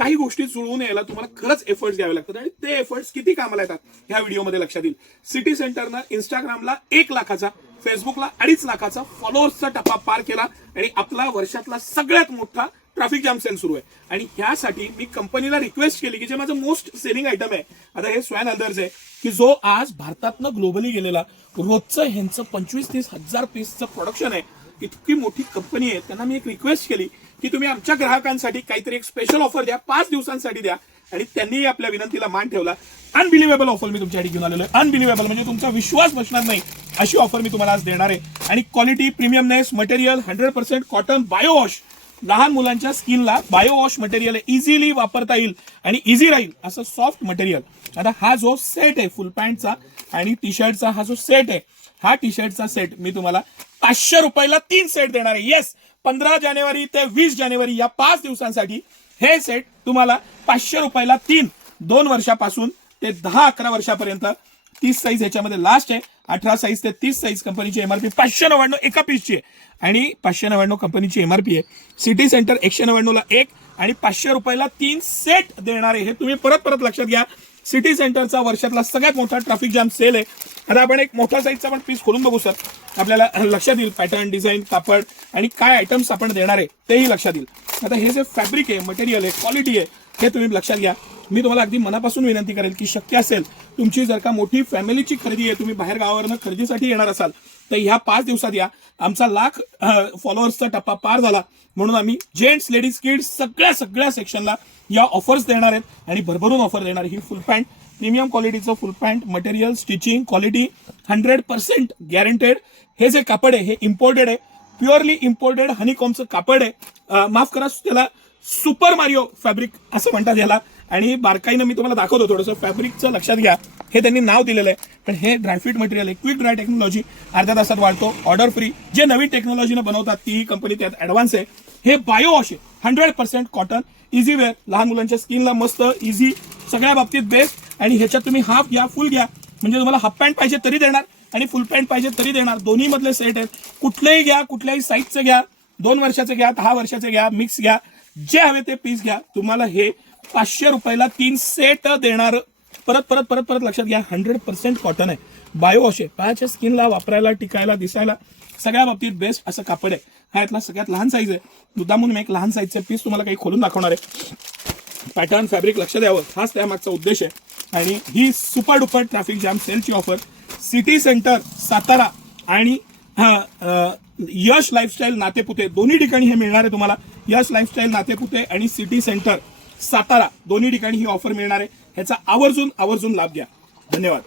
काही गोष्टी जुळवून यायला तुम्हाला खरंच एफर्ट्स घ्यावे लागतात आणि ते एफर्ट्स किती कामाला येतात ह्या व्हिडिओमध्ये लक्षात येईल. सिटी सेंटरनं इंस्टाग्रामला 1 लाखाचा, फेसबुकला 2.5 लाखाचा फॉलोअर्सचा टप्पा पार केला आणि आपला वर्षातला सगळ्यात मोठा ट्रॅफिक जॅम सेल सुरू आहे. आणि ह्यासाठी मी कंपनीला रिक्वेस्ट केली की जे माझं मोस्ट सेलिंग आयटम आहे, आता हे स्वॅन अदर्स आहे की जो आज भारतातनं ग्लोबली गेलेला रोजचं ह्यांचं 25-30 हजार पीसचं प्रोडक्शन आहे. इतकी मोठी कंपनी आहे, त्यांना मी एक रिक्वेस्ट केली की तुम्ही आमच्या ग्राहकांसाठी काहीतरी एक स्पेशल ऑफर द्या, 5 दिवसांसाठी द्या. आणि त्यांनी आपल्या विनंतीला मान ठेवला. अनबिलिव्हेबल ऑफर मी तुमच्यासाठी घेऊन आलेलो आहे. अनबिलिव्हेबल म्हणजे तुमचा विश्वास बसणार नाही अशी ऑफर मी तुम्हाला आज देणार आहे. आणि quality, premiumness, material 100% cotton, biowash, लहान मुलांच्या स्किनला बायोवॉश मटेरियल आहे, इझिली वापरता येईल आणि इझी राहील असं सॉफ्ट मटेरियल. आता हा जो सेट आहे फुल पॅन्टचा आणि टी शर्टचा हा जो सेट आहे, हा टी शर्टचा सेट मी तुम्हाला 500 रुपयाला 3 सेट देणार आहे. येस, 15 जानेवारी ते 20 जानेवारी या 5 दिवसांसाठी हे सेट तुम्हाला 500 रुपयाला 3, 2 वर्षापासून ते 10-11 वर्षापर्यंत 30 साईज ह्याच्यामध्ये लास्ट आहे. 18 साईज ते 30 साईज कंपनीची एमआरपी 599 एका पीसची आहे आणि 599 कंपनीची एमआरपी आहे. सिटी सेंटर 199 ला 1 आणि 500 रुपयाला 3 सेट देणार आहे. हे तुम्ही परत लक्षात घ्या. सिटी सेंटरचा वर्षातला सगळ्यात मोठा ट्रॅफिक जॅम सेल आहे. आता आपण एक मोठा साईजचा पण पीस खोलून बघू सर, आपल्याला लक्षात येईल पॅटर्न, डिझाईन, कापड आणि काय आयटम्स आपण देणार आहे तेही लक्षात येईल. आता हे जे फॅब्रिक आहे, मटेरियल आहे, क्वालिटी आहे, हे तुम्ही लक्षात घ्या. मी तुम्हाला अगदी मनापासून विनंती करेल की शक्य असेल तुमची जर का मोठी फॅमिलीची खरेदी आहे, तुम्ही बाहेर गावावरनं खरेदीसाठी येणार असाल तर ह्या 5 दिवसात या. आमचा 1,00,000 फॉलोअर्सचा टप्पा पार झाला म्हणून आम्ही जेंट्स, लेडीज, किड्स सगळ्या सेक्शनला या ऑफर्स देणार आहेत आणि भरभरून ऑफर देणार. ही फुल पॅन्ट, प्रीमियम क्वालिटीचं फुल pant, material, stitching, quality 100% guaranteed. हे जे कापड आहे हे इम्पोर्टेड आहे, प्युअरली इम्पोर्टेड हनीकॉमचं कापड आहे. माफ करा, त्याला सुपर मारिओ फॅब्रिक असं म्हणतात याला. आणि बारकाईनं मी तुम्हाला दाखवतो थोडंसं फॅब्रिकचं लक्षात घ्या. हे त्यांनी नाव दिलेलं आहे, पण हे ड्रायफिट मटेरियल आहे. क्विक ड्राय टेक्नॉलॉजी, अर्ध्या तासात वाढतो, ऑर्डर फ्री. जे नवीन टेक्नॉलॉजीनं बनवतात ती कंपनी त्यात ऍडव्हान्स आहे. हे बायोवॉश आहे, 100% कॉटन, इझी वेअर, लहान मुलांच्या स्किनला मस्त, इझी, सगळ्या बाबतीत बेस्ट. आणि ह्याच्यात तुम्ही हाफ घ्या, फुल घ्या, म्हणजे तुम्हाला हाफ पॅन्ट पाहिजे तरी देणार आणि फुल पॅन्ट पाहिजे तरी देणार. दोन्ही मधले सेट आहेत. कुठलेही घ्या, कुठल्याही साईजचं घ्या, 2 वर्षाचे घ्या, 10 वर्षाचे घ्या, मिक्स घ्या, जे हवे ते पीस घ्या. तुम्हाला हे 500 रुपयाला 3 सेट देणार. परत लक्षात घ्या, 100% कॉटन आहे, बायोवॉश आहे, पायाच्या स्किनला वापरायला, टिकायला, दिसायला सगळ्या बाबतीत बेस्ट असं कापड आहे. हा यातला सगळ्यात लहान साईज आहे. मुद्दामून मी एक लहान साईजचे पीस तुम्हाला काही खोलून दाखवणार आहे. पॅटर्न, फॅब्रिक लक्ष द्यावं, हाच त्यामागचा उद्देश आहे. आणि ही सुपर डुपर ट्रॅफिक जॅम सेलची ऑफर सिटी सेंटर सातारा आणि यश लाईफस्टाईल नातेपुते दोन्ही ठिकाणी हे मिळणार आहे तुम्हाला. यश लाईफस्टाईल नातेपुते आणि सिटी सेंटर सातारा दोन्ही ठिकाणी ही ऑफर मिळणार आहे. ह्याचा आवर्जून लाभ घ्या. धन्यवाद.